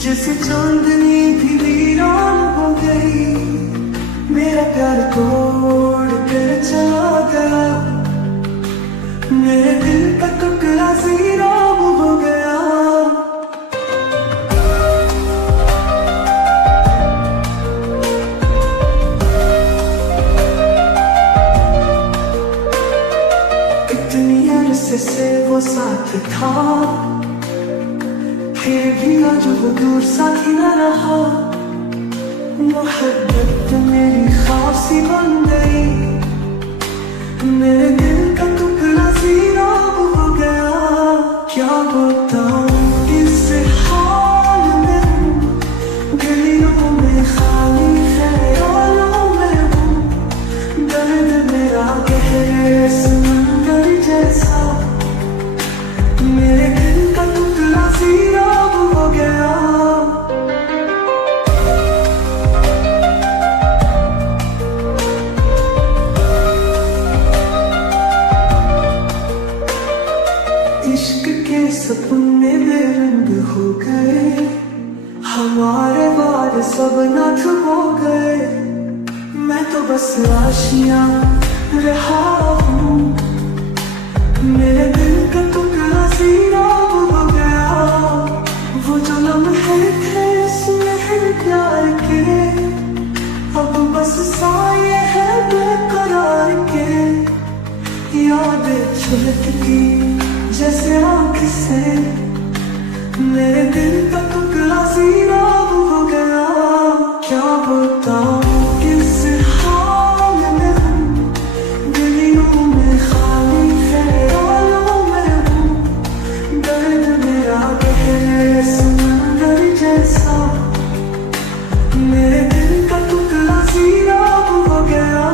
जैसे चांदनी भी वीरान हो गई, मेरा प्यार तोड़ कर चला गया, मेरे दिल का टुकड़ा वीरान हो गया। कितनी अरसे से वो साथ था, फिर भी आज वो दूर साथी न रहा। मोहब्बत मेरी खासी बन गई, मेरे दिल का टुकड़ा वीरान हो गया। क्या बताऊं इस हाल में हूँ, गलियों में खाली ख्यालों में हूँ। दर्द मेरा गहरे समंदर जैसा, मेरे दिल का टुकड़ा वीरान हो गया। इश्क के सपने बेरंग हो गए, हमारे वार सब नथ हो गए। मैं तो बस आशियां रहा हूँ, मेरे दिल का टुकड़ा वीरान हो गया। वो जो लम्हे थे इसमें प्यार के, अब बस साये है बेकरार के। यादें छलकती जैसे आँख से, मेरे दिल का टुकड़ा वीरान हो गया। क्या बताऊं किस हाल में हूँ, गलियों में खाली ख्यालों में हूँ। दर्द मेरा गहरे समंदर जैसा, मेरे दिल का टुकड़ा वीरान हो गया।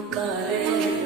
पुकारे